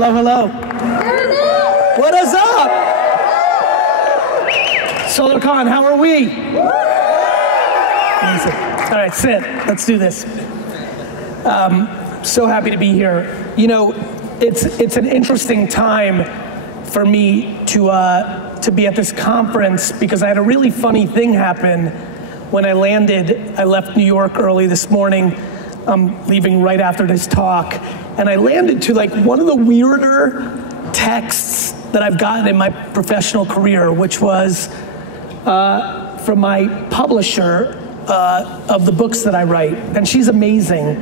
Hello, hello. What is up? SolarCon, how are we? All right, sit. Let's do this. So happy to be here. You know, it's an interesting time for me to be at this conference because I had a really funny thing happen when I landed. I left New York early this morning. I'm leaving right after this talk. And I landed to like one of the weirder texts that I've gotten in my professional career, which was from my publisher of the books that I write. And she's amazing,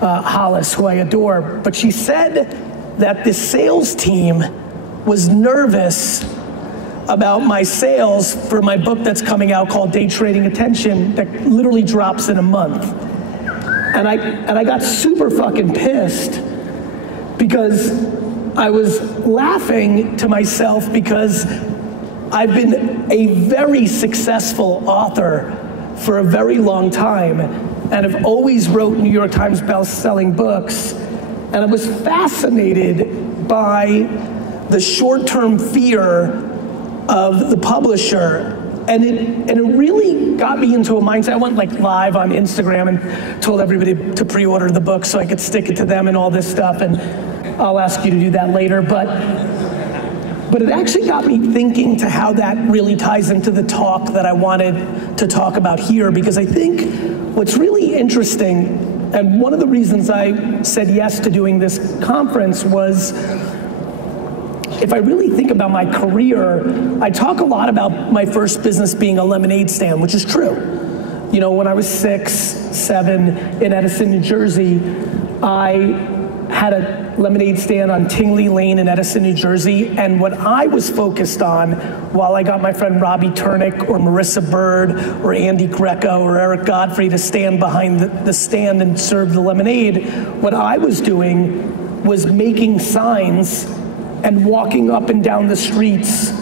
Hollis, who I adore. But she said that the sales team was nervous about my sales for my book that's coming out called Day Trading Attention that literally drops in a month. And I got super fucking pissed because I was laughing to myself because I've been a very successful author for a very long time and have always wrote New York Times best-selling books. And I was fascinated by the short-term fear of the publisher. And it really got me into a mindset. I went like live on Instagram and told everybody to pre-order the book so I could stick it to them and all this stuff. And I'll ask you to do that later. But it actually got me thinking to how that really ties into the talk that I wanted to talk about here. Because I think what's really interesting, and one of the reasons I said yes to doing this conference was, if I really think about my career, I talk a lot about my first business being a lemonade stand, which is true. You know, when I was 6, 7 in Edison, New Jersey, I had a lemonade stand on Tingley Lane in Edison, New Jersey, and what I was focused on, while I got my friend Robbie Turnick or Marissa Bird or Andy Greco or Eric Godfrey to stand behind the stand and serve the lemonade, what I was doing was making signs and walking up and down the streets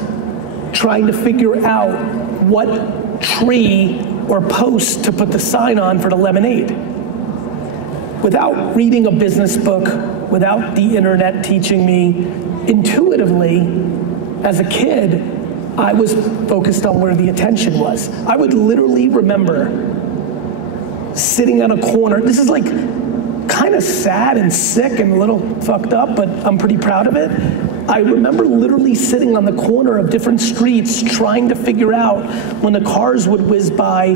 trying to figure out what tree or post to put the sign on for the lemonade. Without reading a business book, without the internet teaching me, intuitively, as a kid, I was focused on where the attention was. I would literally remember sitting on a corner. This is like kind of sad and sick and a little fucked up, but I'm pretty proud of it. I remember literally sitting on the corner of different streets trying to figure out when the cars would whiz by,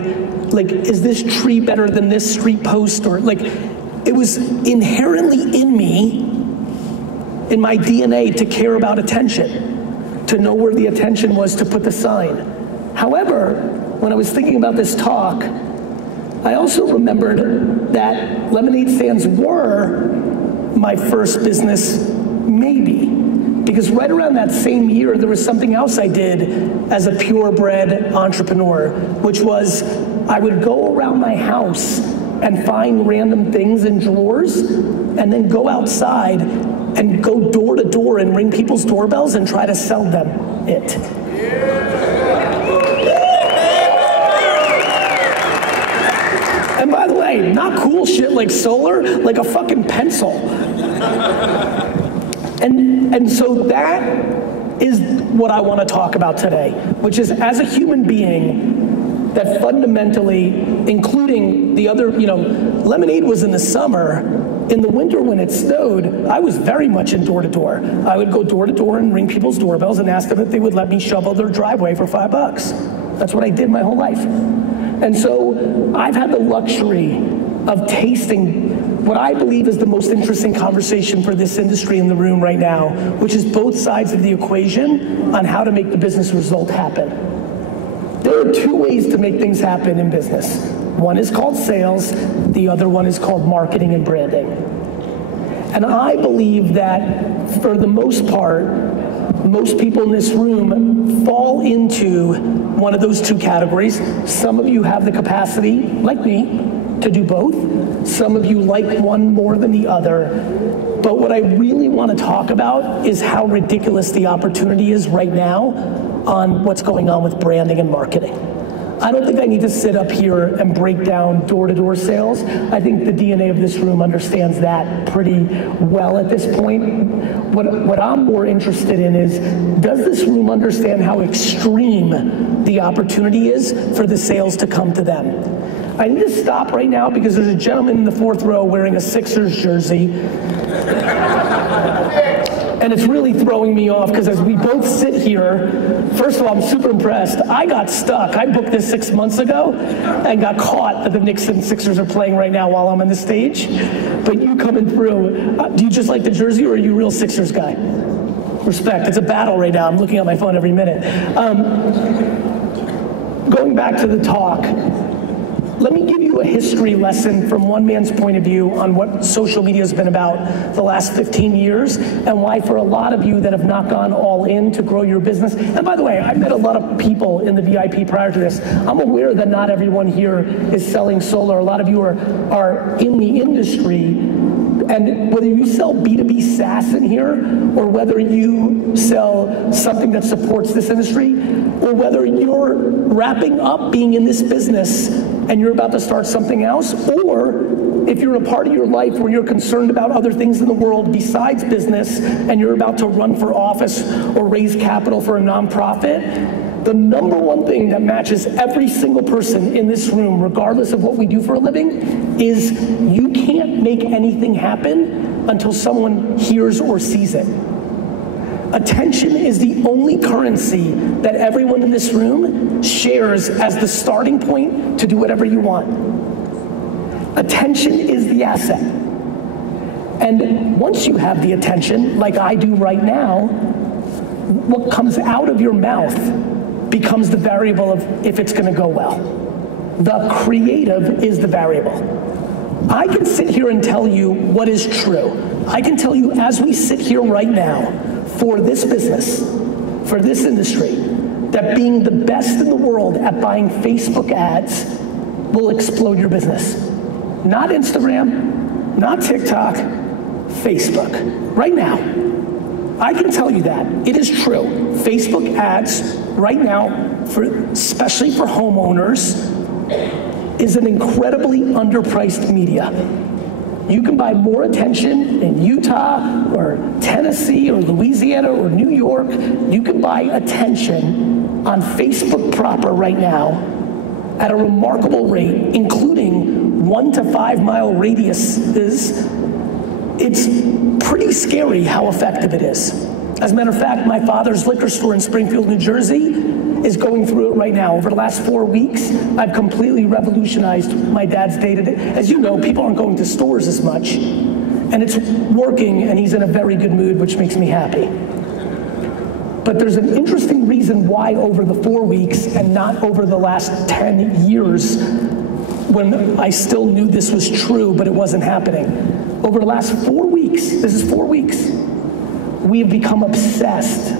like, is this tree better than this street post? Or like, it was inherently in me, in my DNA, to care about attention, to know where the attention was to put the sign. However, when I was thinking about this talk, I also remembered that lemonade stands were my first business, maybe. Because right around that same year, there was something else I did as a purebred entrepreneur, which was I would go around my house and find random things in drawers and then go outside and go door to door and ring people's doorbells and try to sell them it. And by the way, not cool shit like solar, like a fucking pencil. And so that is what I want to talk about today, which is as a human being that fundamentally, including the other, you know, lemonade was in the summer. In the winter when it snowed, I was very much in door to door. I would go door to door and ring people's doorbells and ask them if they would let me shovel their driveway for $5. That's what I did my whole life. And so I've had the luxury of tasting what I believe is the most interesting conversation for this industry in the room right now, which is both sides of the equation on how to make the business result happen. There are two ways to make things happen in business. One is called sales, the other one is called marketing and branding. And I believe that for the most part, most people in this room fall into one of those two categories. Some of you have the capacity, like me, to do both. Some of you like one more than the other. But what I really want to talk about is how ridiculous the opportunity is right now on what's going on with branding and marketing. I don't think I need to sit up here and break down door-to-door sales. I think the DNA of this room understands that pretty well at this point. What I'm more interested in is, does this room understand how extreme the opportunity is for the sales to come to them? I need to stop right now because there's a gentleman in the 4th row wearing a Sixers jersey. And it's really throwing me off because as we both sit here, first of all, I'm super impressed. I got stuck. I booked this 6 months ago and got caught that the Knicks and Sixers are playing right now while I'm on the stage. But you coming through, do you just like the jersey or are you a real Sixers guy? Respect, it's a battle right now. I'm looking at my phone every minute. Going back to the talk, let me give you a history lesson from one man's point of view on what social media has been about the last 15 years and why for a lot of you that have not gone all in to grow your business. And by the way, I've met a lot of people in the VIP prior to this. I'm aware that not everyone here is selling solar. A lot of you are in the industry. And whether you sell B2B SaaS in here, or whether you sell something that supports this industry, or whether you're wrapping up being in this business and you're about to start something else, or if you're in a part of your life where you're concerned about other things in the world besides business and you're about to run for office or raise capital for a nonprofit, the number one thing that matches every single person in this room, regardless of what we do for a living, is you can't make anything happen until someone hears or sees it. Attention is the only currency that everyone in this room shares as the starting point to do whatever you want. Attention is the asset. And once you have the attention, like I do right now, what comes out of your mouth becomes the variable of if it's gonna go well. The creative is the variable. I can sit here and tell you what is true. I can tell you as we sit here right now, for this business, for this industry, that being the best in the world at buying Facebook ads will explode your business. Not Instagram, not TikTok, Facebook, right now. I can tell you that, it is true. Facebook ads right now, especially for homeowners, is an incredibly underpriced media. You can buy more attention in Utah or Tennessee or Louisiana or New York. You can buy attention on Facebook proper right now at a remarkable rate, including 1 to 5 mile radiuses. It's pretty scary how effective it is. As a matter of fact, my father's liquor store in Springfield, New Jersey is going through it right now. Over the last 4 weeks, I've completely revolutionized my dad's day-to-day. As you know, people aren't going to stores as much, and it's working, and he's in a very good mood, which makes me happy. But there's an interesting reason why over the 4 weeks and not over the last 10 years when I still knew this was true, but it wasn't happening. Over the last 4 weeks, this is 4 weeks, we have become obsessed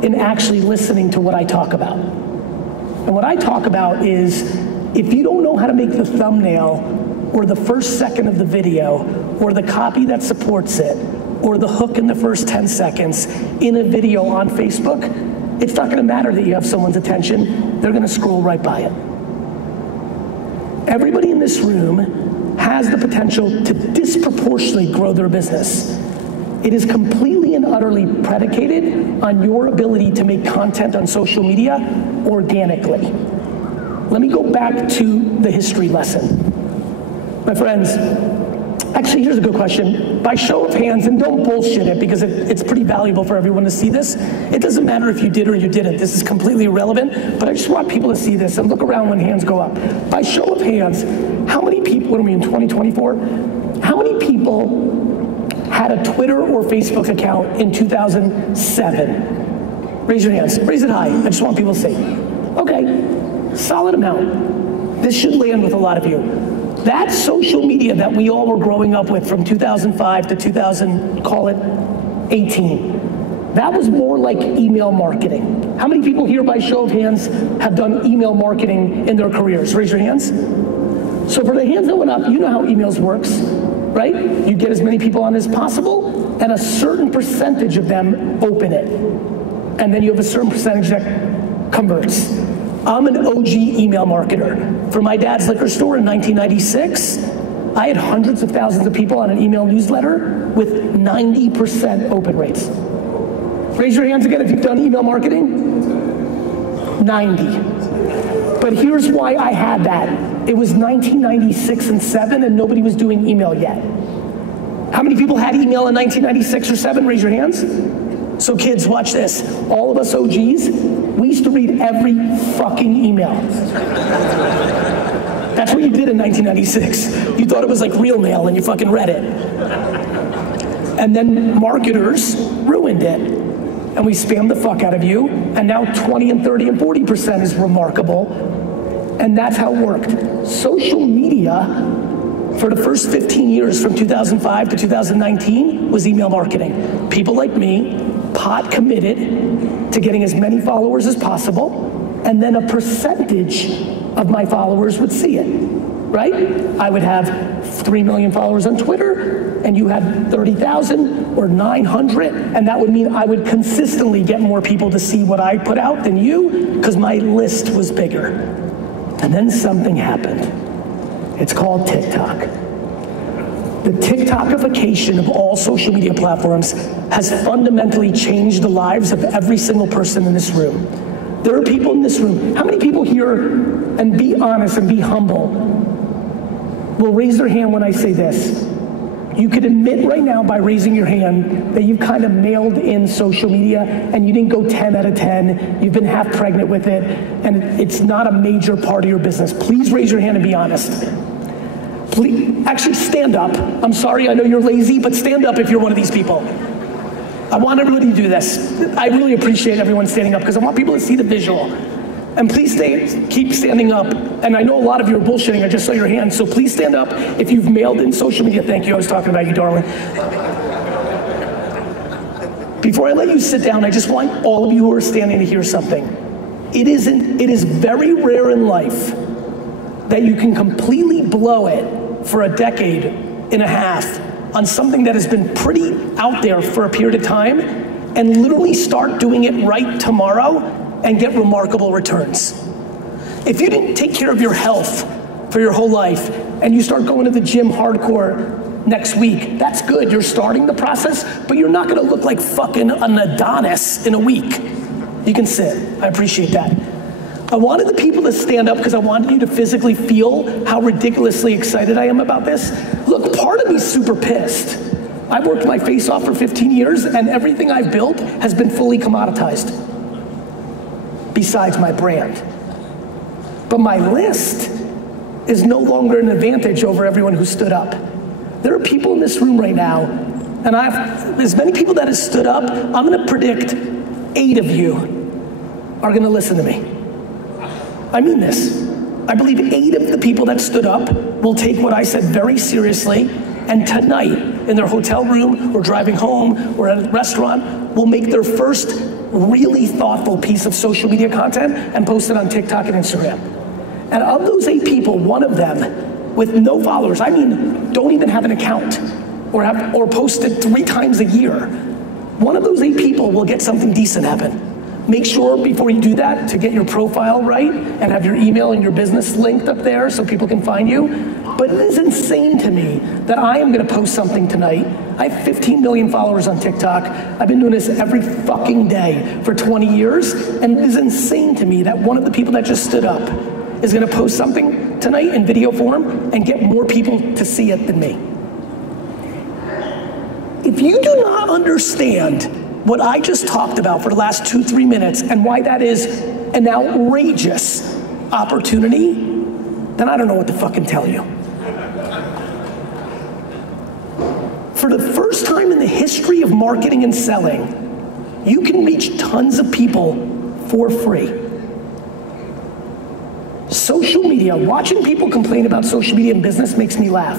in actually listening to what I talk about. And what I talk about is, if you don't know how to make the thumbnail or the first second of the video or the copy that supports it or the hook in the first 10 seconds in a video on Facebook, it's not gonna matter that you have someone's attention. They're gonna scroll right by it. Everybody in this room has the potential to disproportionately grow their business. It is completely and utterly predicated on your ability to make content on social media organically. Let me go back to the history lesson. My friends, actually here's a good question. By show of hands, and don't bullshit it because it's pretty valuable for everyone to see this. It doesn't matter if you did or you didn't. This is completely irrelevant, but I just want people to see this and look around when hands go up. By show of hands, how many people, what are we in 2024? How many people had a Twitter or Facebook account in 2007? Raise your hands, raise it high. I just want people to see. Okay, solid amount. This should land with a lot of you. That social media that we all were growing up with from 2005 to 2000, call it 18, that was more like email marketing. How many people here by show of hands have done email marketing in their careers? Raise your hands. So for the hands that went up, you know how emails works, right? You get as many people on as possible, and a certain percentage of them open it. And then you have a certain percentage that converts. I'm an OG email marketer. For my dad's liquor store in 1996, I had hundreds of thousands of people on an email newsletter with 90% open rates. Raise your hands again if you've done email marketing. 90. But here's why I had that. It was 1996 and 7 and nobody was doing email yet. How many people had email in 1996 or 7? Raise your hands. So kids, watch this. All of us OGs, we used to read every fucking email. That's what you did in 1996. You thought it was like real mail and you fucking read it. And then marketers ruined it. And we spammed the fuck out of you. And now 20 and 30 and 40% is remarkable. And that's how it worked. Social media, for the first 15 years from 2005 to 2019, was email marketing. People like me, pot committed to getting as many followers as possible, and then a percentage of my followers would see it, right? I would have 3 million followers on Twitter, and you had 30,000 or 900, and that would mean I would consistently get more people to see what I put out than you, because my list was bigger. And then something happened. It's called TikTok. The TikTokification of all social media platforms has fundamentally changed the lives of every single person in this room. There are people in this room, how many people here, and be honest and be humble, will raise their hand when I say this? You could admit right now by raising your hand that you've kind of mailed in social media and you didn't go 10 out of 10, you've been half pregnant with it, and it's not a major part of your business. Please raise your hand and be honest. Please, actually stand up. I'm sorry, I know you're lazy, but stand up if you're one of these people. I want everybody to do this. I really appreciate everyone standing up because I want people to see the visual. And please keep standing up. And I know a lot of you are bullshitting, I just saw your hand, so please stand up if you've mailed in social media. Thank you, I was talking about you, darling. Before I let you sit down, I just want all of you who are standing to hear something. It is very rare in life that you can completely blow it for a decade and a half on something that has been pretty out there for a period of time and literally start doing it right tomorrow and get remarkable returns. If you didn't take care of your health for your whole life and you start going to the gym hardcore next week, that's good, you're starting the process, but you're not gonna look like fucking an Adonis in a week. You can sit, I appreciate that. I wanted the people to stand up because I wanted you to physically feel how ridiculously excited I am about this. Look, part of me's super pissed. I've worked my face off for 15 years and everything I've built has been fully commoditized, besides my brand. But my list is no longer an advantage over everyone who stood up. There are people in this room right now, and as many people that have stood up, I'm gonna predict 8 of you are gonna listen to me. I mean this. I believe 8 of the people that stood up will take what I said very seriously, and tonight, in their hotel room, or driving home, or at a restaurant, will make their first really thoughtful piece of social media content and post it on TikTok and Instagram. And of those 8 people, one of them, with no followers, I mean, don't even have an account, or post it 3 times a year, one of those 8 people will get something decent happen. Make sure before you do that to get your profile right and have your email and your business linked up there so people can find you. But it is insane to me that I am gonna post something tonight. I have 15 million followers on TikTok. I've been doing this every fucking day for 20 years, and it is insane to me that one of the people that just stood up is gonna post something tonight in video form and get more people to see it than me. If you do not understand what I just talked about for the last 2-3 minutes and why that is an outrageous opportunity, then I don't know what to fucking tell you. For the first time in the history of marketing and selling, you can reach tons of people for free. Social media, watching people complain about social media in business makes me laugh.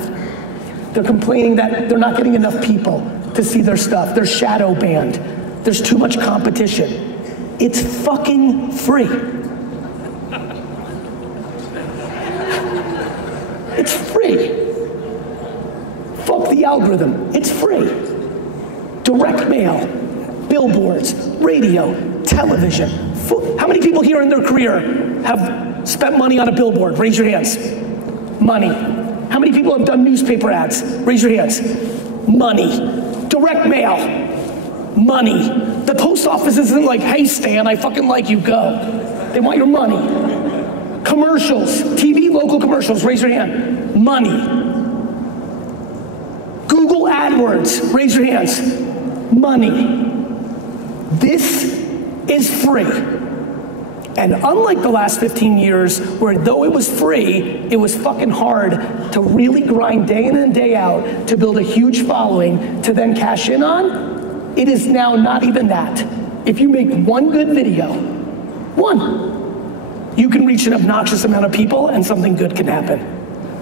They're complaining that they're not getting enough people to see their stuff. They're shadow banned. There's too much competition. It's fucking free. It's free. Fuck the algorithm. It's free. Direct mail. billboards, radio, television. How many people here in their career have spent money on a billboard? Raise your hands. Money. How many people have done newspaper ads? Raise your hands. Money. Direct mail. Money. The post office isn't like, hey Stan, I fucking like you, go. They want your money. Commercials, TV local commercials, raise your hand. Money. Google AdWords, raise your hands. Money. This is free. And unlike the last 15 years, where though it was free, it was fucking hard to really grind day in and day out to build a huge following to then cash in on, it is now not even that. If you make one good video, one, you can reach an obnoxious amount of people and something good can happen.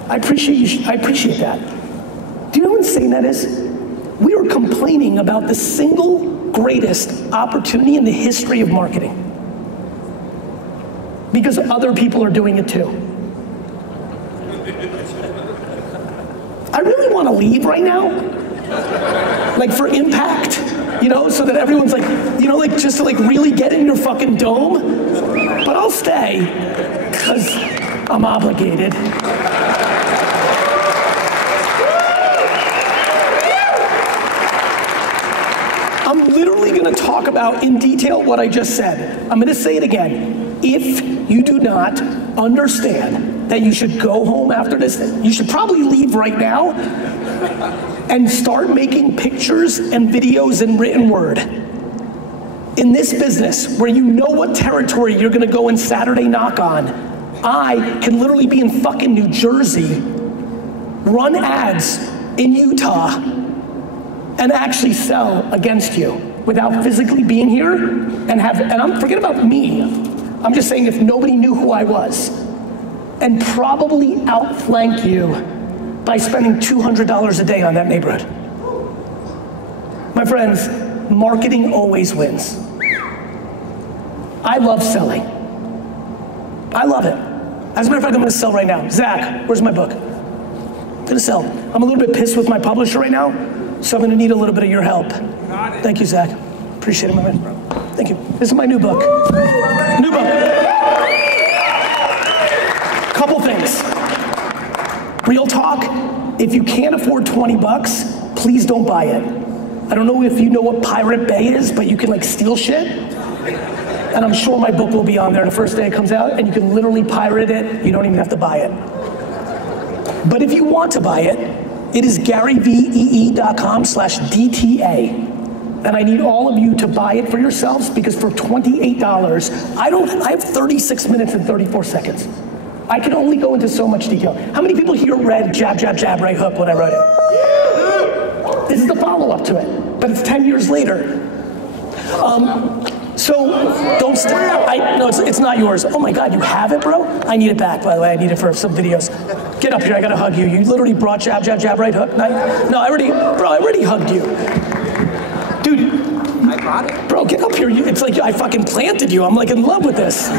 I appreciate that. Do you know how insane that is? We are complaining about the single greatest opportunity in the history of marketing. Because other people are doing it too. I really want to leave right now. Like for impact, you know, so that everyone's like, you know, like just to like really get in your fucking dome. But I'll stay, because I'm obligated. I'm literally gonna talk about in detail what I just said. I'm gonna say it again. If you do not understand that you should go home after this, you should probably leave right now and start making pictures and videos in written word. In this business, where you know what territory you're gonna go and Saturday knock on, I can literally be in fucking New Jersey, run ads in Utah, and actually sell against you without physically being here and I'm forget about me. I'm just saying if nobody knew who I was, and probably outflank you by spending $200 a day on that neighborhood. My friends, marketing always wins. I love selling. I love it. As a matter of fact, I'm gonna sell right now. Zach, where's my book? I'm gonna sell. I'm a little bit pissed with my publisher right now, so I'm gonna need a little bit of your help. Thank you, Zach. Appreciate it, my man. Thank you. This is my new book. New book. Couple things. Real talk, if you can't afford 20 bucks, please don't buy it. I don't know if you know what Pirate Bay is, but you can like steal shit. And I'm sure my book will be on there the first day it comes out, and you can literally pirate it. You don't even have to buy it. But if you want to buy it, it is GaryVee.com/DTA. And I need all of you to buy it for yourselves, because for $28, I have 36 minutes and 34 seconds. I can only go into so much detail. How many people here read Jab, Jab, Jab, Right Hook when I wrote it? This is the follow-up to it, but it's 10 years later. So don't stop. No, it's not yours. Oh my God, you have it, bro? I need it back, by the way. I need it for some videos. Get up here, I gotta hug you. You literally brought Jab, Jab, Jab, Right Hook. No, I already hugged you. Dude. I brought it. Bro, get up here. It's like I fucking planted you. I'm like in love with this.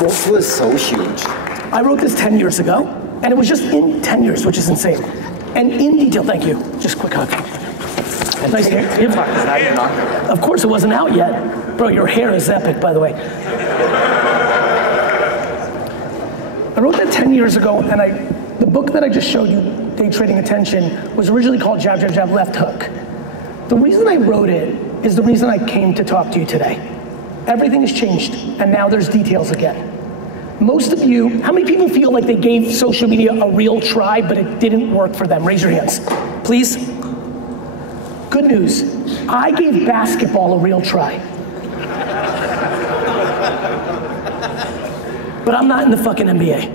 This was so huge. I wrote this 10 years ago, and it was just in 10 years, which is insane. And in detail, thank you. Just quick hug. Nice hair. Of course it wasn't out yet. Bro, your hair is epic, by the way. I wrote that 10 years ago, and the book that I just showed you, Day Trading Attention, was originally called Jab, Jab, Jab, Left Hook. The reason I wrote it is the reason I came to talk to you today. Everything has changed, and now there's details again. Most of you, how many people feel like they gave social media a real try, but it didn't work for them? Raise your hands, please. Good news, I gave basketball a real try. But I'm not in the fucking NBA.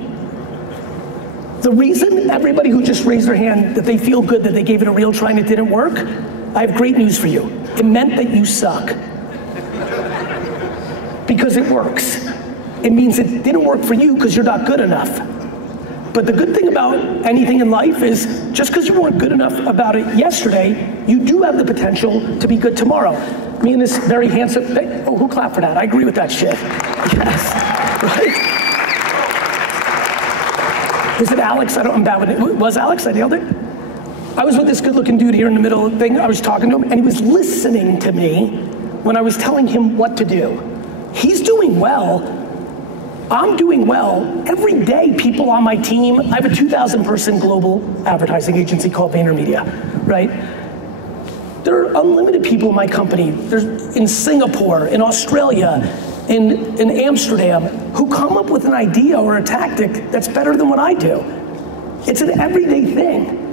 The reason everybody who just raised their hand that they feel good that they gave it a real try and it didn't work, I have great news for you. It meant that you suck. Because it works. It means it didn't work for you because you're not good enough. But the good thing about anything in life is just because you weren't good enough about it yesterday, you do have the potential to be good tomorrow. Me and this very handsome, oh, who clapped for that? I agree with that shit. Yes, right? Was it Alex? I'm bad with it. Was Alex? I nailed it? I was with this good-looking dude here in the middle of the thing. I was talking to him, and he was listening to me when I was telling him what to do. He's doing well. I'm doing well. Every day, people on my team, I have a 2,000-person global advertising agency called VaynerMedia, right? There are unlimited people in my company. There's in Singapore, in Australia, in Amsterdam, who come up with an idea or a tactic that's better than what I do. It's an everyday thing.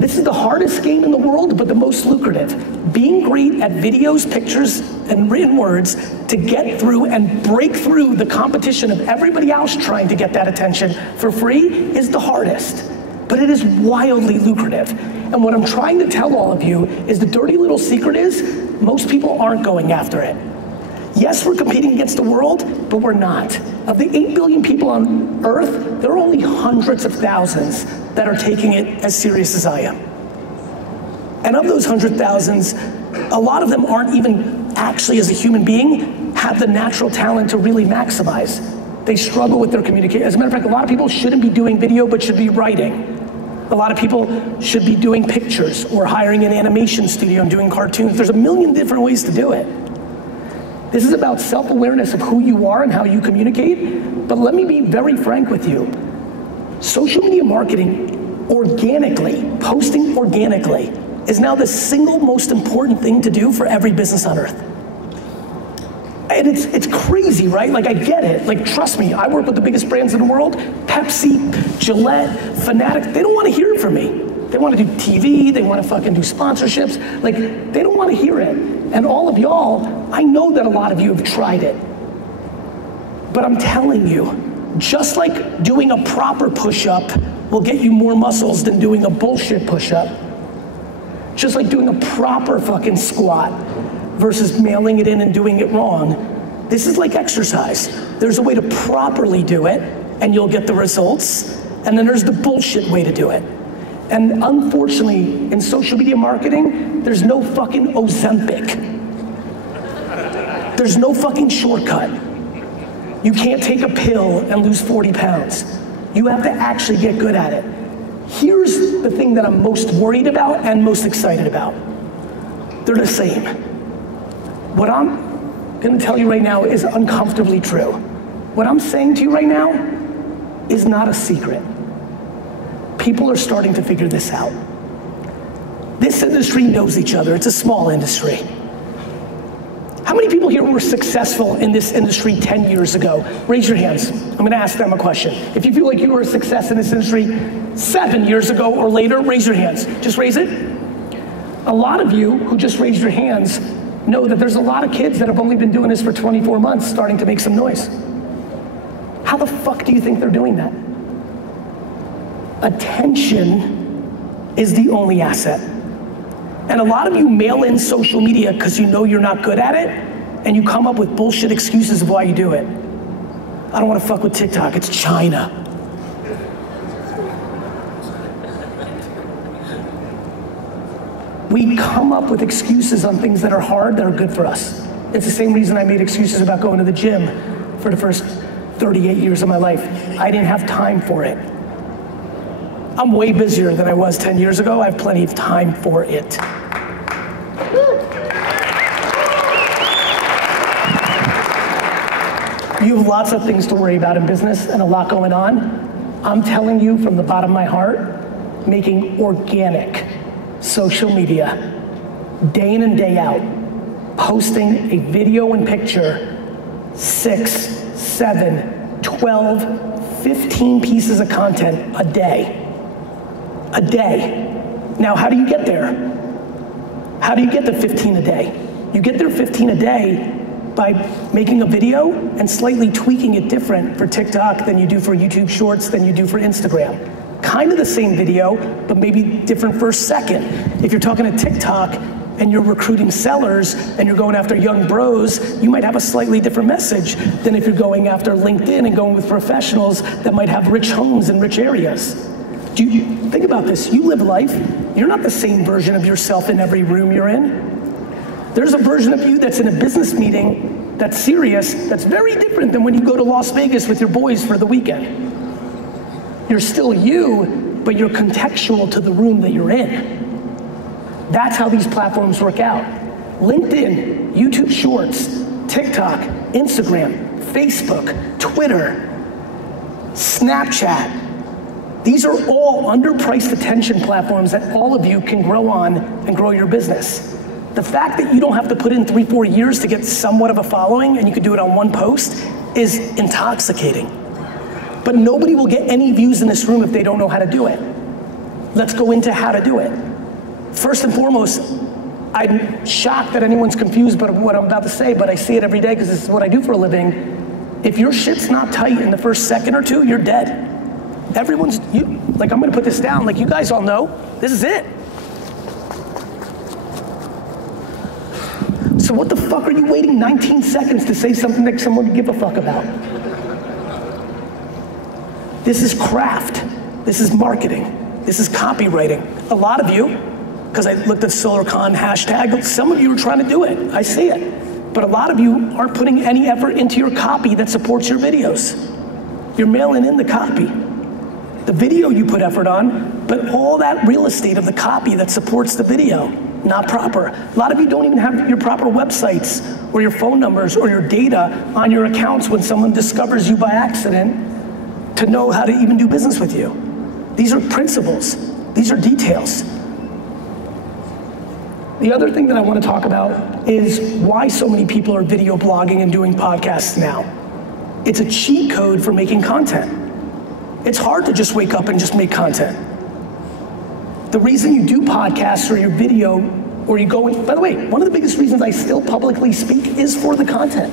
This is the hardest game in the world, but the most lucrative. Being great at videos, pictures, and written words to get through and break through the competition of everybody else trying to get that attention for free is the hardest. But it is wildly lucrative. And what I'm trying to tell all of you is the dirty little secret is most people aren't going after it. Yes, we're competing against the world, but we're not. Of the 8 billion people on Earth, there are only hundreds of thousands that are taking it as serious as I am. And of those 100,000s, a lot of them aren't even actually, as a human being, have the natural talent to really maximize. They struggle with their communication. As a matter of fact, a lot of people shouldn't be doing video, but should be writing. A lot of people should be doing pictures or hiring an animation studio and doing cartoons. There's a million different ways to do it. This is about self-awareness of who you are and how you communicate, but let me be very frank with you. Social media marketing organically, posting organically, is now the single most important thing to do for every business on earth. And it's crazy, right? Like, I get it. Like, trust me, I work with the biggest brands in the world. Pepsi, Gillette, Fanatic, they don't want to hear it from me. They want to do TV, they want to fucking do sponsorships. Like, they don't want to hear it. And all of y'all, I know that a lot of you have tried it. But I'm telling you, just like doing a proper push-up will get you more muscles than doing a bullshit push-up, just like doing a proper fucking squat versus mailing it in and doing it wrong, this is like exercise. There's a way to properly do it, and you'll get the results, and then there's the bullshit way to do it. And unfortunately, in social media marketing, there's no fucking Ozempic. There's no fucking shortcut. You can't take a pill and lose 40 pounds. You have to actually get good at it. Here's the thing that I'm most worried about and most excited about. They're the same. What I'm gonna tell you right now is uncomfortably true. What I'm saying to you right now is not a secret. People are starting to figure this out. This industry knows each other. It's a small industry. How many people here were successful in this industry 10 years ago? Raise your hands. I'm gonna ask them a question. If you feel like you were a success in this industry 7 years ago or later, raise your hands. Just raise it. A lot of you who just raised your hands know that there's a lot of kids that have only been doing this for 24 months starting to make some noise. How the fuck do you think they're doing that? Attention is the only asset. And a lot of you mail in social media because you know you're not good at it, and you come up with bullshit excuses of why you do it. I don't want to fuck with TikTok, it's China. We come up with excuses on things that are hard, that are good for us. It's the same reason I made excuses about going to the gym for the first 38 years of my life. I didn't have time for it. I'm way busier than I was 10 years ago. I have plenty of time for it. You have lots of things to worry about in business and a lot going on. I'm telling you from the bottom of my heart, making organic social media, day in and day out, posting a video and picture, 6, 7, 12, 15 pieces of content a day. A day. Now, how do you get there? How do you get to 15 a day? You get there 15 a day by making a video and slightly tweaking it different for TikTok than you do for YouTube Shorts than you do for Instagram. Kind of the same video, but maybe different first second. If you're talking to TikTok and you're recruiting sellers and you're going after young bros, you might have a slightly different message than if you're going after LinkedIn and going with professionals that might have rich homes in rich areas. Do you think about this? You live life, you're not the same version of yourself in every room you're in. There's a version of you that's in a business meeting that's serious, that's very different than when you go to Las Vegas with your boys for the weekend. You're still you, but you're contextual to the room that you're in. That's how these platforms work out. LinkedIn, YouTube Shorts, TikTok, Instagram, Facebook, Twitter, Snapchat. These are all underpriced attention platforms that all of you can grow on and grow your business. The fact that you don't have to put in 3-4 years to get somewhat of a following and you can do it on one post is intoxicating. But nobody will get any views in this room if they don't know how to do it. Let's go into how to do it. First and foremost, I'm shocked that anyone's confused by what I'm about to say, but I see it every day because this is what I do for a living. If your shit's not tight in the first second or two, you're dead. Like I'm gonna put this down, like you guys all know, this is it. So what the fuck are you waiting 19 seconds to say something that someone would give a fuck about? This is craft, this is marketing, this is copywriting. A lot of you, because I looked at SolarCon hashtag, some of you are trying to do it, I see it. But a lot of you aren't putting any effort into your copy that supports your videos. You're mailing in the copy. The video you put effort on, but all that real estate of the copy that supports the video, not proper. A lot of you don't even have your proper websites or your phone numbers or your data on your accounts when someone discovers you by accident to know how to even do business with you. These are principles, these are details. The other thing that I want to talk about is why so many people are video blogging and doing podcasts now. It's a cheat code for making content. It's hard to just wake up and just make content. The reason you do podcasts or your video, or you go in, by the way, one of the biggest reasons I still publicly speak is for the content.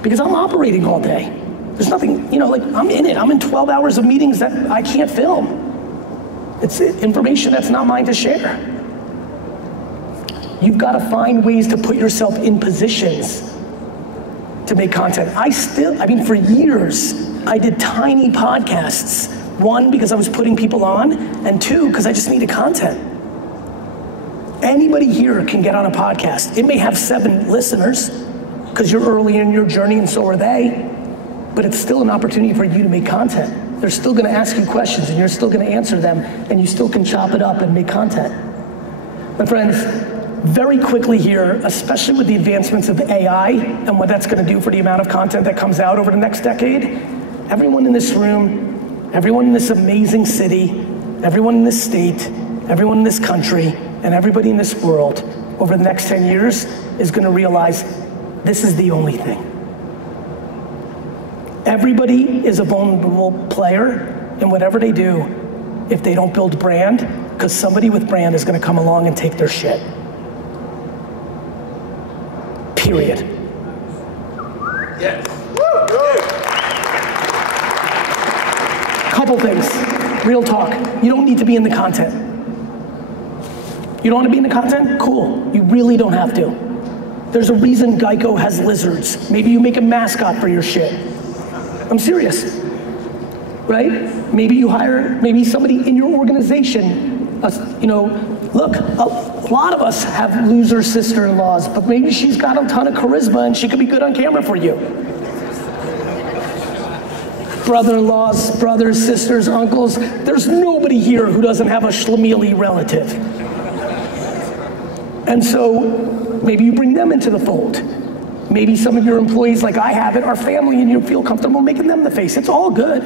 Because I'm operating all day. There's nothing, like I'm in it. I'm in 12 hours of meetings that I can't film. It's information that's not mine to share. You've got to find ways to put yourself in positions to make content. For years, I did tiny podcasts. One, because I was putting people on, and two, because I just needed content. Anybody here can get on a podcast. It may have 7 listeners, because you're early in your journey and so are they, but it's still an opportunity for you to make content. They're still gonna ask you questions and you're still gonna answer them, and you still can chop it up and make content. My friends, very quickly here, especially with the advancements of AI and what that's gonna do for the amount of content that comes out over the next decade, everyone in this room, everyone in this amazing city, everyone in this state, everyone in this country, and everybody in this world over the next 10 years is gonna realize this is the only thing. Everybody is a vulnerable player in whatever they do if they don't build brand, because somebody with brand is gonna come along and take their shit. Period. Yes. Couple things, real talk. You don't need to be in the content. You don't want to be in the content? Cool, you really don't have to. There's a reason Geico has lizards. Maybe you make a mascot for your shit. I'm serious, right? Maybe you hire, maybe somebody in your organization, look, a lot of us have loser sister-in-laws, but maybe she's got a ton of charisma and she could be good on camera for you. Brother-in-laws, brothers, sisters, uncles, there's nobody here who doesn't have a schlemieli relative. And so maybe you bring them into the fold. Maybe some of your employees, like I have it, are family and you feel comfortable making them the face. It's all good.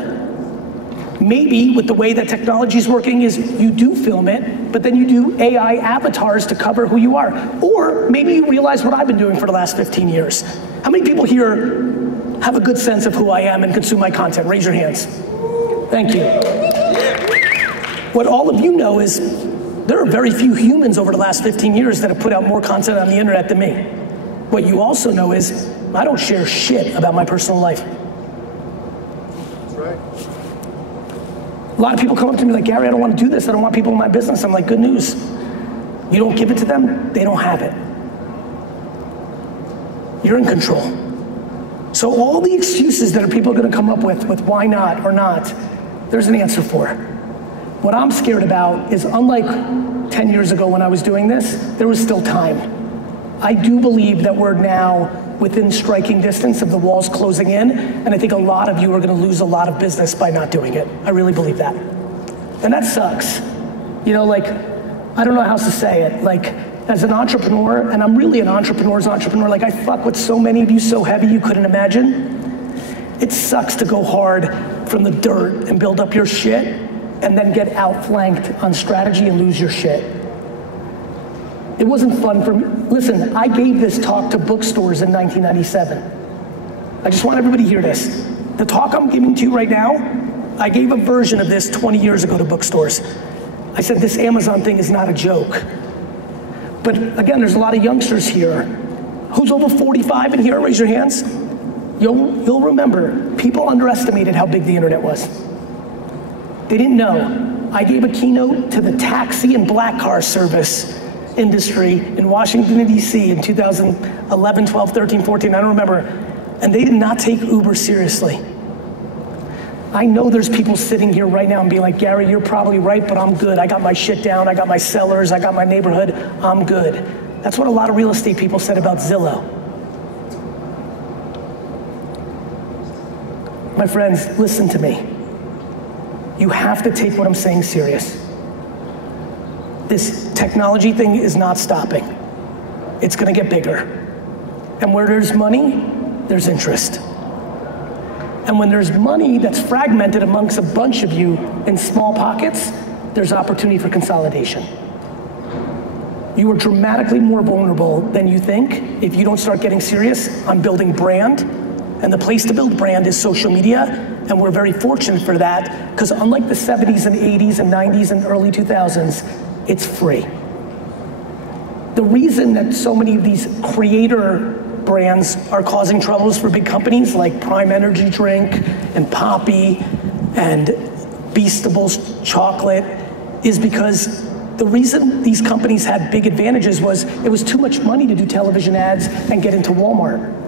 Maybe with the way that technology is working is you do film it, but then you do AI avatars to cover who you are. Or maybe you realize what I've been doing for the last 15 years. How many people here have a good sense of who I am and consume my content? Raise your hands. Thank you. What all of you know is there are very few humans over the last 15 years that have put out more content on the internet than me. What you also know is I don't share shit about my personal life. That's right. A lot of people come up to me like, Gary, I don't want to do this. I don't want people in my business. I'm like, good news. You don't give it to them, they don't have it. You're in control. So all the excuses that people are going to come up with why not or not, there's an answer for. What I'm scared about is, unlike 10 years ago when I was doing this, there was still time. I do believe that we're now within striking distance of the walls closing in, and I think a lot of you are going to lose a lot of business by not doing it. I really believe that. And that sucks. I don't know how else to say it. Like, as an entrepreneur, and I'm really an entrepreneur's entrepreneur, like I fuck with so many of you so heavy you couldn't imagine. It sucks to go hard from the dirt and build up your shit and then get outflanked on strategy and lose your shit. It wasn't fun for me. Listen, I gave this talk to bookstores in 1997. I just want everybody to hear this. The talk I'm giving to you right now, I gave a version of this 20 years ago to bookstores. I said, this Amazon thing is not a joke. But again, there's a lot of youngsters here. Who's over 45 in here? Raise your hands. You'll remember, people underestimated how big the internet was. They didn't know. I gave a keynote to the taxi and black car service industry in Washington, DC in 2011, 12, 13, 14, I don't remember. And they did not take Uber seriously. I know there's people sitting here right now and being like, Gary, you're probably right, but I'm good. I got my shit down, I got my sellers, I got my neighborhood, I'm good. That's what a lot of real estate people said about Zillow. My friends, listen to me. You have to take what I'm saying serious. This technology thing is not stopping. It's gonna get bigger. And where there's money, there's interest. And when there's money that's fragmented amongst a bunch of you in small pockets, there's opportunity for consolidation. You are dramatically more vulnerable than you think if you don't start getting serious on building brand. And the place to build brand is social media, and we're very fortunate for that, because unlike the 70s and 80s and 90s and early 2000s, it's free. The reason that so many of these creator brands are causing troubles for big companies like Prime Energy Drink and Poppy and Beastables chocolate is because the reason these companies had big advantages was it was too much money to do television ads and get into Walmart.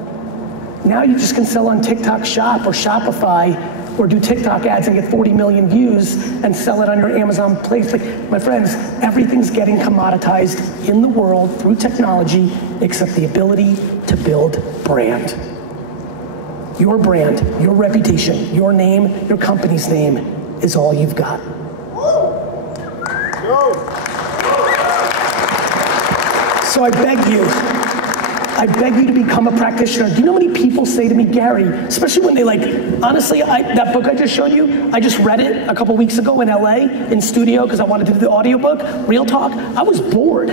Now you just can sell on TikTok Shop or Shopify or do TikTok ads and get 40 million views and sell it on your Amazon place. Like, my friends, everything's getting commoditized in the world through technology except the ability to build brand. Your brand, your reputation, your name, your company's name is all you've got. So I beg you to become a practitioner. Do you know how many people say to me, Gary, especially when they like, honestly, that book I just showed you, I just read it a couple weeks ago in LA in studio because I wanted to do the audiobook, Real Talk. I was bored.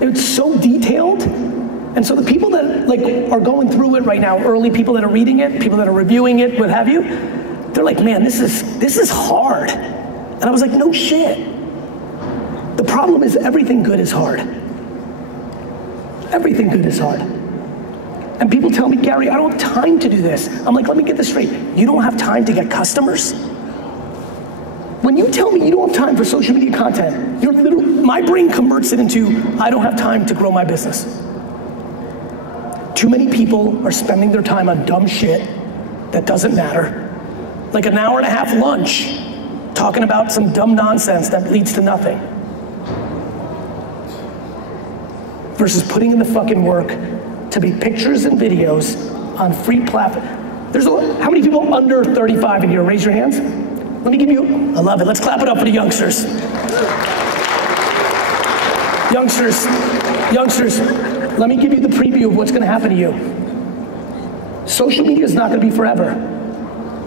It's so detailed. And so the people that like are going through it right now, early people that are reading it, people that are reviewing it, what have you, they're like, man, this is hard. And I was like, no shit. The problem is everything good is hard. Everything good is hard. And people tell me, Gary, I don't have time to do this. I'm like, let me get this straight. You don't have time to get customers? When you tell me you don't have time for social media content, you're literally, my brain converts it into, I don't have time to grow my business. Too many people are spending their time on dumb shit that doesn't matter. Like an hour and a half lunch, talking about some dumb nonsense that leads to nothing. Versus putting in the fucking work to be pictures and videos on free platform. How many people under 35 in here? Raise your hands. Let me give you, I love it. Let's clap it up for the youngsters. Youngsters, let me give you the preview of what's gonna happen to you. Social media is not gonna be forever.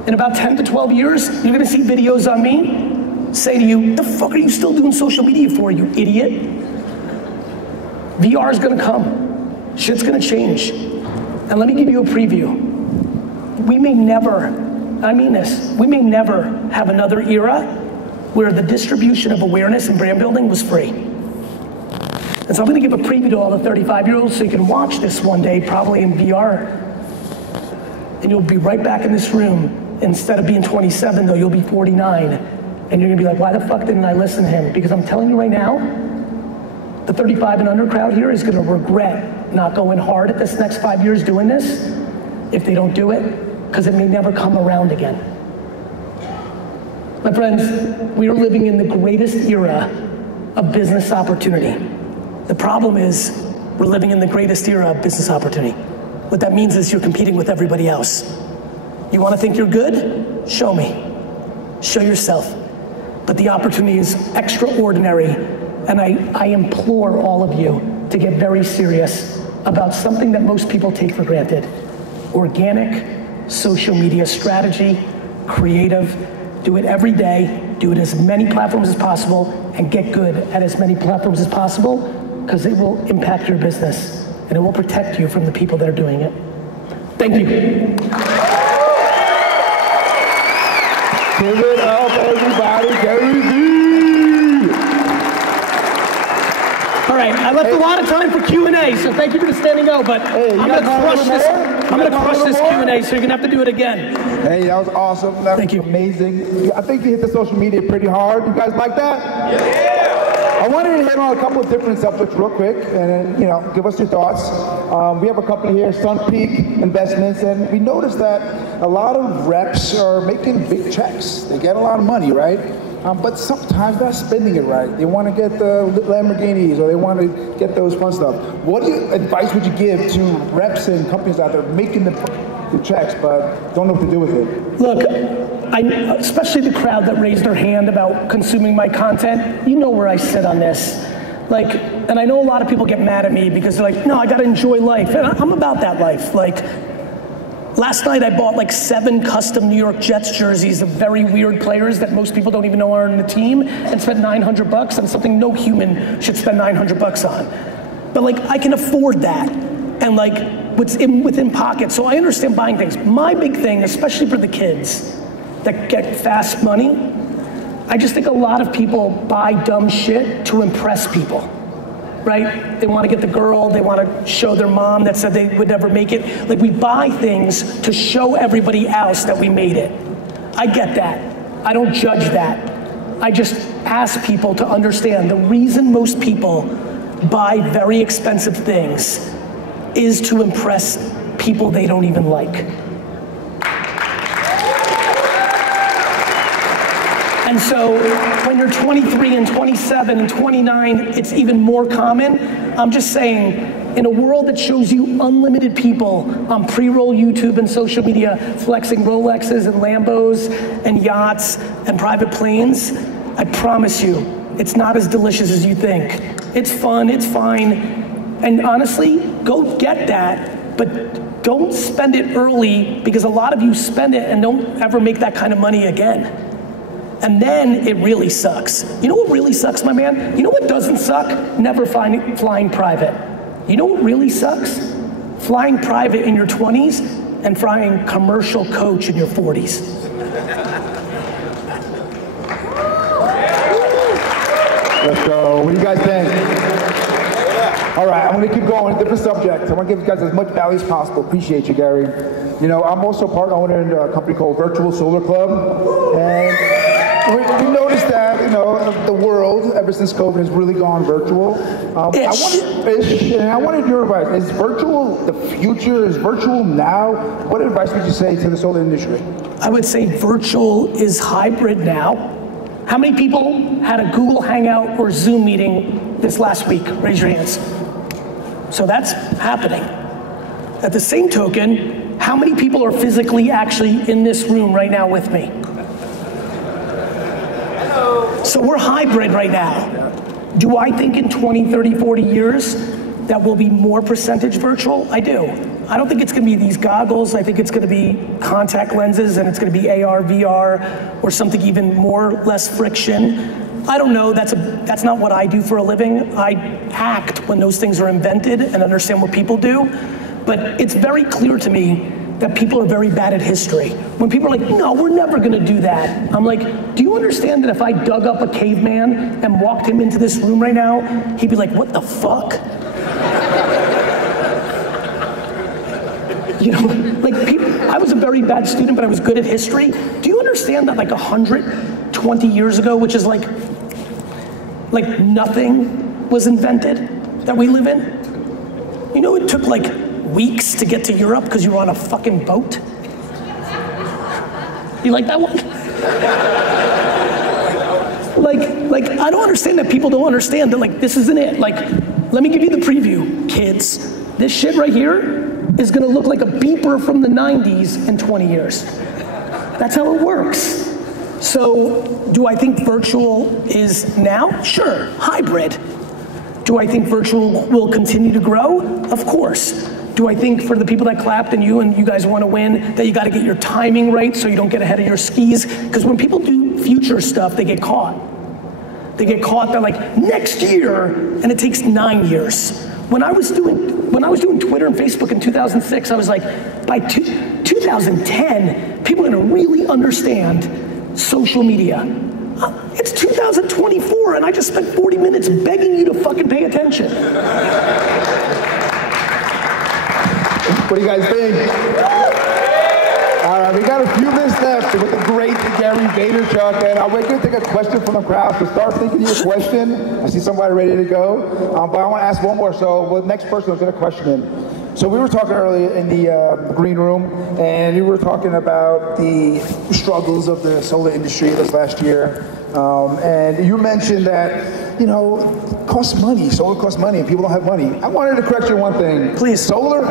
In about 10 to 12 years, you're gonna see videos on me say to you, the fuck are you still doing social media for, you idiot? VR is gonna come. Shit's gonna change. And let me give you a preview. We may never, I mean this, we may never have another era where the distribution of awareness and brand building was free. And so I'm gonna give a preview to all the 35-year-olds so you can watch this one day, probably in VR. And you'll be right back in this room. Instead of being 27 though, you'll be 49. And you're gonna be like, why the fuck didn't I listen to him? Because I'm telling you right now, the 35 and under crowd here is gonna regret not going hard at this next 5 years doing this if they don't do it, because it may never come around again. My friends, we are living in the greatest era of business opportunity. The problem is we're living in the greatest era of business opportunity. What that means is you're competing with everybody else. You wanna think you're good? Show me. Show yourself. But the opportunity is extraordinary And I implore all of you to get very serious about something that most people take for granted. Organic social media strategy, creative, do it every day, do it as many platforms as possible, and get good at as many platforms as possible, because it will impact your business, and it will protect you from the people that are doing it. Thank you. Give it up, everybody, GaryVee! All right, I left a lot of time for Q&A, so thank you for the standing O, but I'm gonna crush this Q&A, so you're gonna have to do it again. Hey, that was awesome. That was amazing. I think you hit the social media pretty hard. You guys like that? Yeah! I wanted to hit on a couple of different subjects real quick, and give us your thoughts. We have a company here, Sun Peak Investments, and we noticed that a lot of reps are making big checks. They get a lot of money, right? But sometimes they're not spending it right. They want to get the Lamborghinis, or they want to get those fun stuff. What advice would you give to reps and companies out there making the checks but don't know what to do with it? Look, especially the crowd that raised their hand about consuming my content, you know where I sit on this. And I know a lot of people get mad at me because they're like, no, I got to enjoy life. And I'm about that life. Last night I bought 7 custom New York Jets jerseys of very weird players that most people don't even know are on the team, and spent $900 on something no human should spend $900 on. But I can afford that, and what's within pocket. So I understand buying things. My big thing, especially for the kids that get fast money, I just think a lot of people buy dumb shit to impress people. Right? They want to get the girl, they want to show their mom that said they would never make it. We buy things to show everybody else that we made it. I get that. I don't judge that. I just ask people to understand the reason most people buy very expensive things is to impress people they don't even like. And so when you're 23 and 27 and 29, it's even more common. I'm just saying, in a world that shows you unlimited people on pre-roll YouTube and social media flexing Rolexes and Lambos and yachts and private planes, I promise you, it's not as delicious as you think. It's fun, it's fine, and honestly, go get that, but don't spend it early, because a lot of you spend it and don't ever make that kind of money again. And then it really sucks. You know what really sucks, my man? You know what doesn't suck? Never flying private. You know what really sucks? Flying private in your 20s and flying commercial coach in your 40s. Let's go. What do you guys think? All right, I'm going to keep going. Different subject. I want to give you guys as much value as possible. Appreciate you, Gary. I'm also part owner in a company called Virtual Solar Club, and we noticed that, the world, ever since COVID, has really gone virtual. I wanted your advice. Is virtual the future? Is virtual now? What advice would you say to the solar industry? I would say virtual is hybrid now. How many people had a Google Hangout or Zoom meeting this last week? Raise your hands. So that's happening. At the same token, how many people are physically actually in this room right now with me? So we're hybrid right now. Do I think in 20, 30, 40 years that will be more percentage virtual? I do. I don't think it's going to be these goggles. I think it's going to be contact lenses, and it's going to be AR, VR, or something even more, less friction. I don't know. That's not what I do for a living. I act when those things are invented and understand what people do. But it's very clear to me that people are very bad at history. When people are like, no, we're never gonna do that. I'm like, do you understand that if I dug up a caveman and walked him into this room right now, he'd be like, what the fuck? I was a very bad student, but I was good at history. Do you understand that 120 years ago, which is like nothing was invented that we live in? It took weeks to get to Europe because you were on a fucking boat. You like that one? I don't understand that people don't understand that this isn't it. Let me give you the preview, kids. This shit right here is gonna look like a beeper from the 90s in 20 years. That's how it works. So, do I think virtual is now? Sure, hybrid. Do I think virtual will continue to grow? Of course. Do I think for the people that clapped and you guys want to win, that you got to get your timing right so you don't get ahead of your skis? Because when people do future stuff, they get caught. They get caught, they're like, next year, and it takes 9 years. When I was doing Twitter and Facebook in 2006, I was like, by 2010, people are gonna really understand social media. It's 2024, and I just spent 40 minutes begging you to fucking pay attention. What do you guys think? All right, we got a few minutes left with the great Gary Vaynerchuk, and we're going to take a question from the crowd. So start thinking of your question. I see somebody ready to go, but I want to ask one more. So the next person will get a question in. So we were talking earlier in the green room, and you were talking about the struggles of the solar industry this last year, and you mentioned that, you know, it costs money. Solar costs money, and people don't have money. I wanted to correct you on one thing. Please. Solar,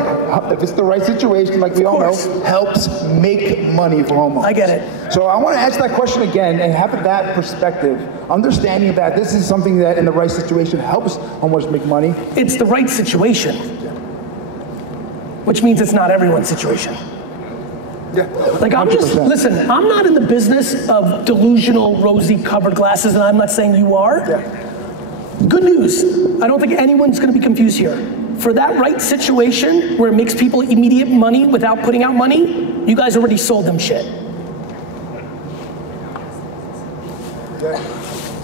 if it's the right situation, like we all know, helps make money for homeowners. I get it. So I want to answer that question again and have that perspective, understanding that this is something that in the right situation helps homeowners make money. It's the right situation, which means it's not everyone's situation. Yeah. Like I'm 100%. listen, I'm not in the business of delusional rosy covered glasses, and I'm not saying you are. Yeah. Good news, I don't think anyone's gonna be confused here. For that right situation where it makes people immediate money without putting out money, you guys already sold them shit. Yeah.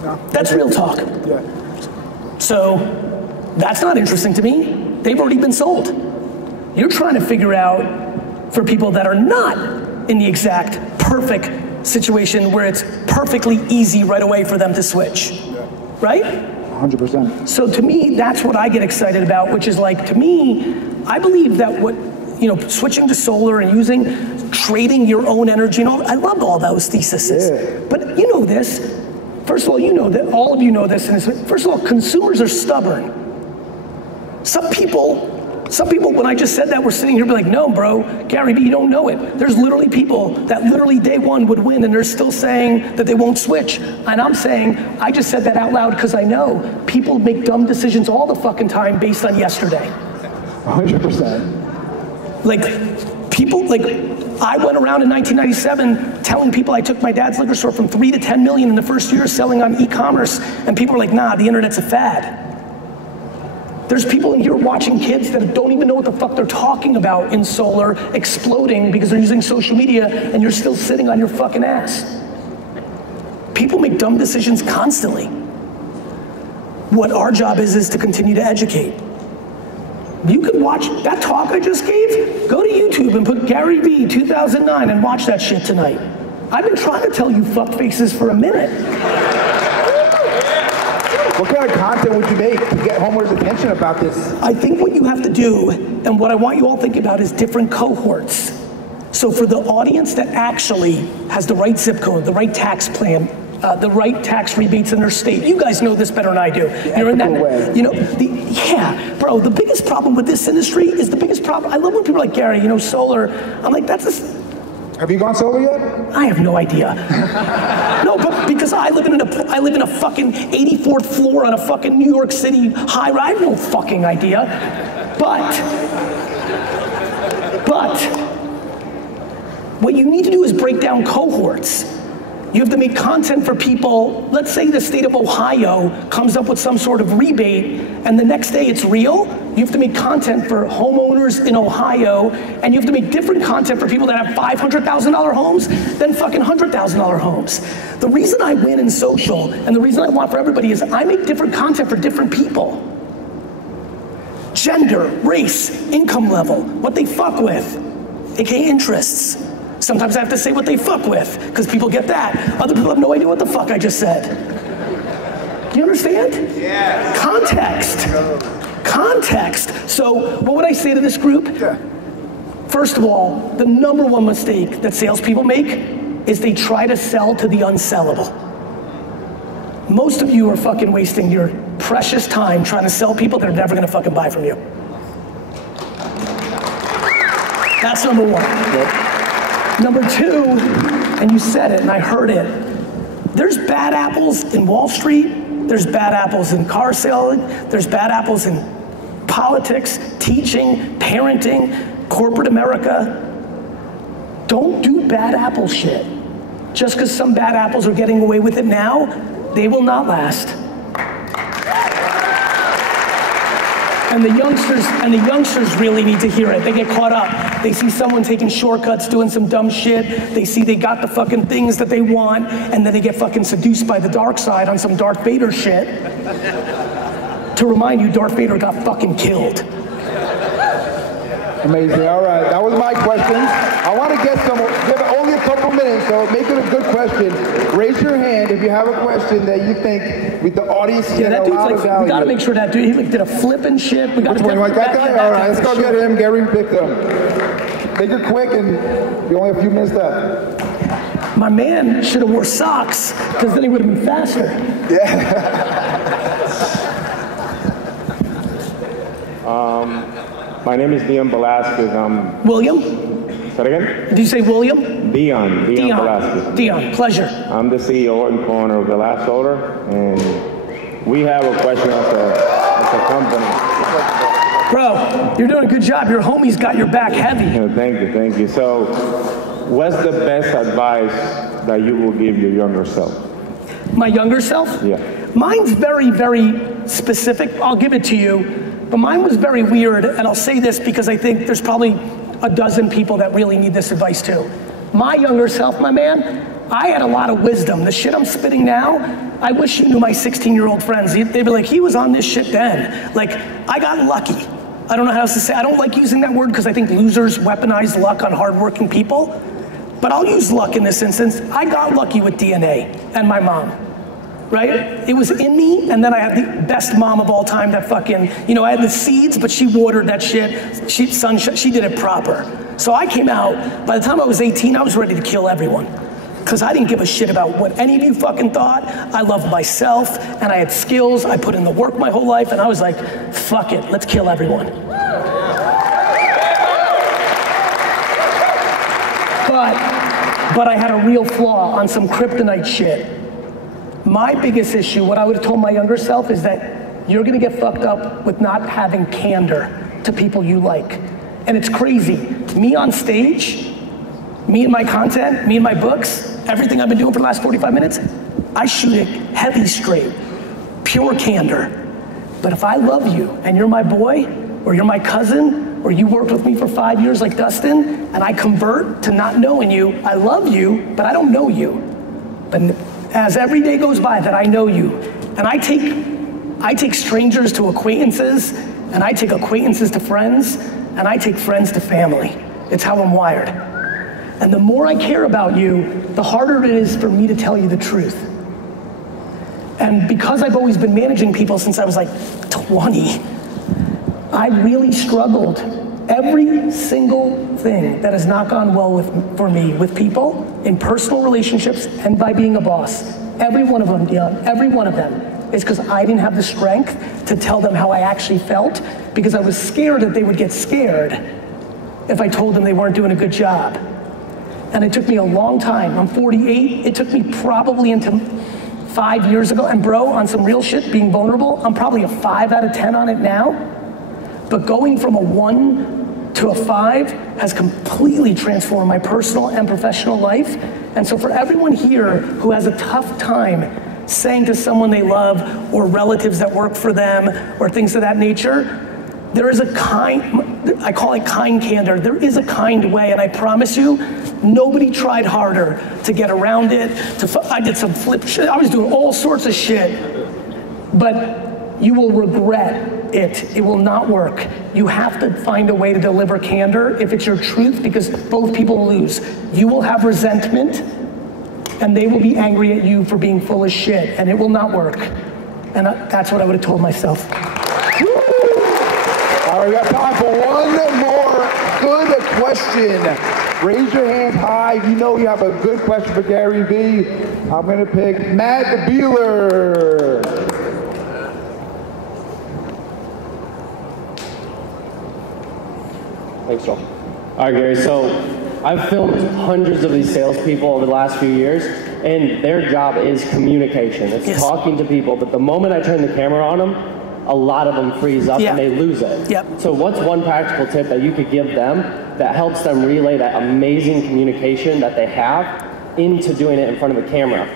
No. That's real talk. Yeah. So that's not interesting to me. They've already been sold. You're trying to figure out for people that are not in the exact perfect situation where it's perfectly easy right away for them to switch, right? 100%. So to me, that's what I get excited about, which is like, to me, I believe that what, you know, switching to solar and trading your own energy and all, I love all those theses. Yeah. But you know this, first of all, you know that, all of you know this, and first of all, consumers are stubborn. Some people, when I just said that, were sitting here be like, no, bro, GaryVee, you don't know it. There's literally people that literally day one would win, and they're still saying that they won't switch. And I'm saying, I just said that out loud because I know people make dumb decisions all the fucking time based on yesterday. 100%. Like, people, like, I went around in 1997 telling people I took my dad's liquor store from 3 to 10 million in the first year selling on e-commerce, and people were like, nah, the internet's a fad. There's people in here watching kids that don't even know what the fuck they're talking about in solar exploding because they're using social media, and you're still sitting on your fucking ass. People make dumb decisions constantly. What our job is to continue to educate. You can watch that talk I just gave, go to YouTube and put GaryVee 2009 and watch that shit tonight. I've been trying to tell you fuckfaces for a minute. What kind of content would you make to get homeowners' attention about this? I think what you have to do, and what I want you all to think about, is different cohorts. So for the audience that actually has the right zip code, the right tax plan, the right tax rebates in their state, you guys know this better than I do. You're in that way. You know, yeah, bro, the biggest problem with this industry is the biggest problem. I love when people are like, Gary, you know, solar. I'm like, that's a... Have you gone solar yet? I have no idea. No, but because I live in a fucking 84th floor on a fucking New York City high rise. I have no fucking idea. But what you need to do is break down cohorts. You have to make content for people. Let's say the state of Ohio comes up with some sort of rebate, and the next day it's real. You have to make content for homeowners in Ohio, and you have to make different content for people that have $500,000 homes than fucking $100,000 homes. The reason I win in social, and the reason I want for everybody, is I make different content for different people. Gender, race, income level, what they fuck with, aka interests. Sometimes I have to say what they fuck with, because people get that. Other people have no idea what the fuck I just said. Do you understand? Yeah. Context. Context. So what would I say to this group? Yeah. First of all, the number one mistake that salespeople make is they try to sell to the unsellable. Most of you are fucking wasting your precious time trying to sell people that are never gonna fucking buy from you. That's number one. Yep. Number two, and you said it and I heard it, There's bad apples in Wall Street, there's bad apples in car selling, there's bad apples in politics, teaching, parenting, corporate America. Don't do bad apple shit. Just because some bad apples are getting away with it now, they will not last. And the youngsters really need to hear it. They get caught up. They see someone taking shortcuts, doing some dumb shit. They see they got the fucking things that they want, and then they get fucking seduced by the dark side on some Darth Vader shit. To remind you, Darth Vader got fucking killed. Amazing, all right. That was my question. I want to get some, we have only a couple minutes, so make it a good question. Raise your hand if you have a question that you think with the audience can get a lot of value. We gotta make sure that dude, he did a flip and shit. We gotta Which one, you like that guy? All right, let's go get him. Gary, pick him. Make it quick, and you only have a few minutes left. My man should have wore socks, because then he would have been faster. Yeah. My name is Dion Velasquez. William? Say that again? Did you say William? Dion Velasquez. Dion, pleasure. I'm the CEO and co-owner of The Last Solar, and we have a question as a company. Bro, you're doing a good job. Your homie's got your back heavy. Thank you. So, what's the best advice that you will give your younger self? My younger self? Yeah. Mine's very, very specific. I'll give it to you. But mine was very weird, and I'll say this because I think there's probably a dozen people that really need this advice too. My younger self, my man, I had a lot of wisdom. The shit I'm spitting now, I wish you knew my 16-year-old friends. They'd be like, he was on this shit then. Like, I got lucky. I don't know how else to say. I don't like using that word because I think losers weaponize luck on hardworking people. But I'll use luck in this instance. I got lucky with DNA and my mom. Right? It was in me, and then I had the best mom of all time that fucking, you know, I had the seeds, but she watered that shit. She did it proper. So I came out, by the time I was 18, I was ready to kill everyone. Because I didn't give a shit about what any of you fucking thought. I loved myself, and I had skills. I put in the work my whole life, and I was like, fuck it, let's kill everyone. But I had a real flaw on some kryptonite shit. My biggest issue, what I would have told my younger self, is that you're gonna get fucked up with not having candor to people you like. And it's crazy. Me on stage, me and my content, me and my books, everything I've been doing for the last 45 minutes, I shoot it heavy straight, pure candor. But if I love you and you're my boy, or you're my cousin, or you worked with me for 5 years like Dustin, and I convert to not knowing you, I love you, but I don't know you. But as every day goes by that I know you, and I take strangers to acquaintances, and I take acquaintances to friends, and I take friends to family. It's how I'm wired. And the more I care about you, the harder it is for me to tell you the truth. And because I've always been managing people since I was like 20, I really struggled. Every single thing that has not gone well for me with people, in personal relationships and by being a boss, every one of them, Dion, every one of them, is because I didn't have the strength to tell them how I actually felt, because I was scared that they would get scared if I told them they weren't doing a good job. And it took me a long time. I'm 48. It took me probably into 5 years ago. And bro, on some real shit, being vulnerable, I'm probably a 5 out of 10 on it now. But going from a 1 to a 5 has completely transformed my personal and professional life. And so for everyone here who has a tough time saying to someone they love, or relatives that work for them, or things of that nature, there is a kind, I call it kind candor. There is a kind way, and I promise you, nobody tried harder to get around it. I did some flip shit. I was doing all sorts of shit. But you will regret it. It will not work. You have to find a way to deliver candor if it's your truth, because both people lose. You will have resentment, and they will be angry at you for being full of shit, and it will not work. And that's what I would have told myself. All right, we got time for one more good question. Raise your hand high if you know you have a good question for GaryVee. I'm gonna pick Matt the Beeler. Thanks, Joel. All right, Gary, so I've filmed hundreds of these salespeople over the last few years, and their job is communication. It's talking to people, but the moment I turn the camera on them, a lot of them freeze up and they lose it. So what's one practical tip that you could give them that helps them relay that amazing communication that they have into doing it in front of a camera?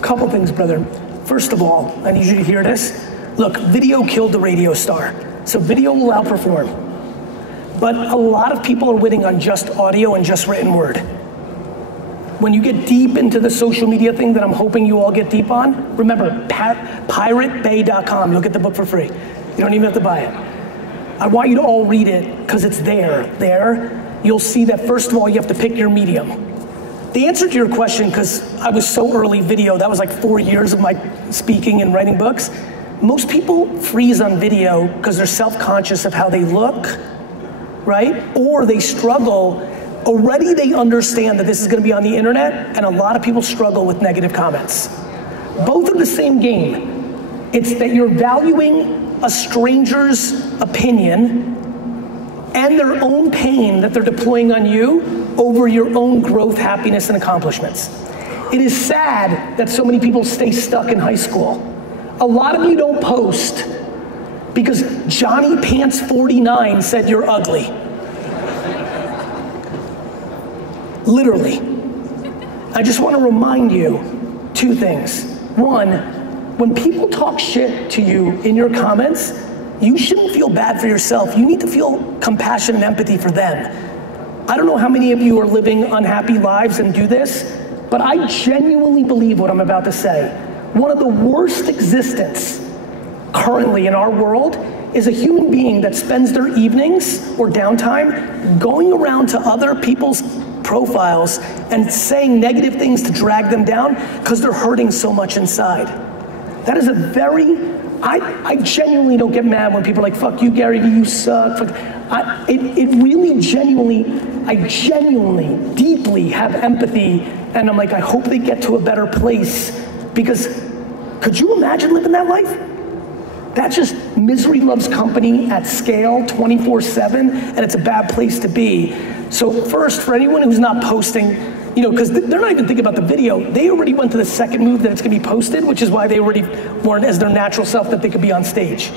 Couple things, brother. First of all, I need you to hear this. Look, video killed the radio star, so video will outperform. But a lot of people are winning on just audio and just written word. When you get deep into the social media thing that I'm hoping you all get deep on, remember, piratebay.com, you'll get the book for free. You don't even have to buy it. I want you to all read it, because it's there. You'll see that first of all, you have to pick your medium. The answer to your question, because I was so early video, that was like 4 years of my speaking and writing books. Most people freeze on video because they're self-conscious of how they look, right? Or they struggle. Already they understand that this is going to be on the internet, and a lot of people struggle with negative comments. Both are the same game. It's that you're valuing a stranger's opinion and their own pain that they're deploying on you over your own growth, happiness, and accomplishments. It is sad that so many people stay stuck in high school. A lot of you don't post because Johnny Pants 49 said you're ugly. Literally. I just want to remind you two things. One, when people talk shit to you in your comments, you shouldn't feel bad for yourself. You need to feel compassion and empathy for them. I don't know how many of you are living unhappy lives and do this, but I genuinely believe what I'm about to say. One of the worst existence currently in our world is a human being that spends their evenings or downtime going around to other people's profiles and saying negative things to drag them down because they're hurting so much inside. That is a very, I genuinely don't get mad when people are like, fuck you, GaryVee, you suck. It really genuinely, I genuinely, deeply have empathy, and I'm like, I hope they get to a better place, because could you imagine living that life? That's just misery loves company at scale, 24/7, and it's a bad place to be. So first, for anyone who's not posting, you know, because they're not even thinking about the video, they already went to the second move that it's gonna be posted, which is why they already weren't as their natural self that they could be on stage.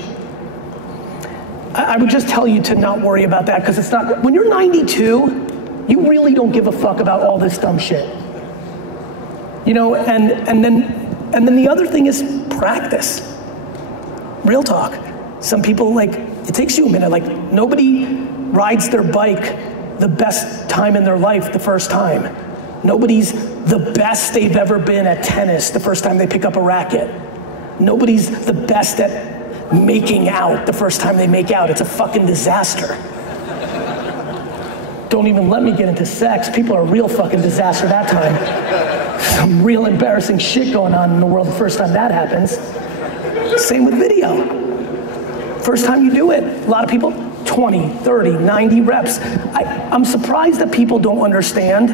I would just tell you to not worry about that, because it's not, when you're 92, you really don't give a fuck about all this dumb shit. You know, and then the other thing is practice. Real talk. Some people, like, it takes you a minute. Like, nobody rides their bike the best time in their life the first time. Nobody's the best they've ever been at tennis the first time they pick up a racket. Nobody's the best at making out the first time they make out. It's a fucking disaster. Don't even let me get into sex. People are a real fucking disaster that time. Some real embarrassing shit going on in the world the first time that happens. Same with video. First time you do it, a lot of people, 20, 30, 90 reps. I'm surprised that people don't understand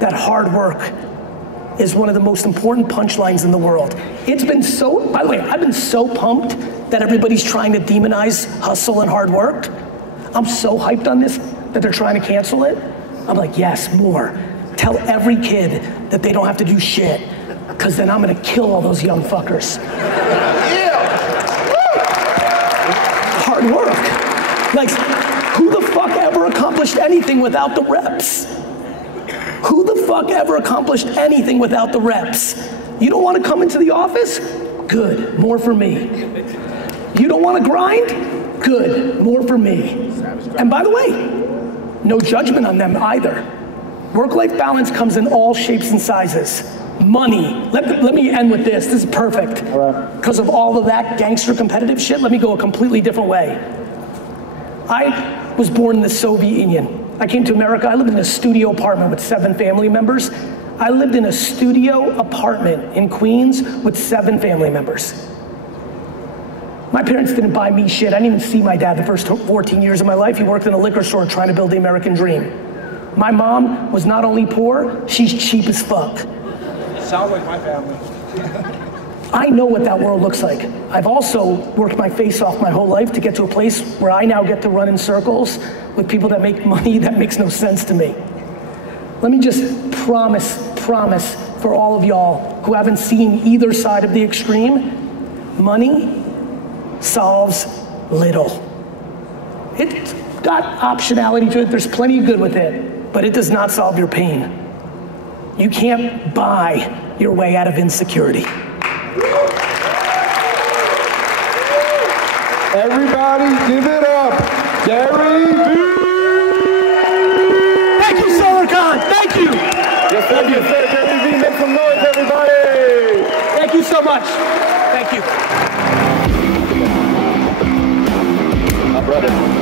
that hard work is one of the most important punchlines in the world. It's been so, by the way, I've been so pumped that everybody's trying to demonize hustle and hard work. I'm so hyped on this that they're trying to cancel it. I'm like, yes, more. Tell every kid that they don't have to do shit, because then I'm gonna kill all those young fuckers. Hard work. Like, who the fuck ever accomplished anything without the reps? Who the fuck ever accomplished anything without the reps? You don't want to come into the office? Good, more for me. You don't want to grind? Good, more for me. And by the way, no judgment on them either. Work-life balance comes in all shapes and sizes. Money, let me end with this. This is perfect. Because of all of that gangster competitive shit, let me go a completely different way. I was born in the Soviet Union. I came to America, I lived in a studio apartment with 7 family members. I lived in a studio apartment in Queens with 7 family members. My parents didn't buy me shit. I didn't even see my dad the first 14 years of my life. He worked in a liquor store trying to build the American dream. My mom was not only poor, she's cheap as fuck. Sounds like my family. I know what that world looks like. I've also worked my face off my whole life to get to a place where I now get to run in circles with people that make money that makes no sense to me. Let me just promise for all of y'all who haven't seen either side of the extreme. Money solves little. It's got optionality to it. There's plenty of good with it, but it does not solve your pain. You can't buy your way out of insecurity. Everybody give it up, GaryVee! Thank you, SolarCon, thank you! Yes, thank you, sir. GaryVee, make some noise, everybody! Thank you so much, thank you. My brother.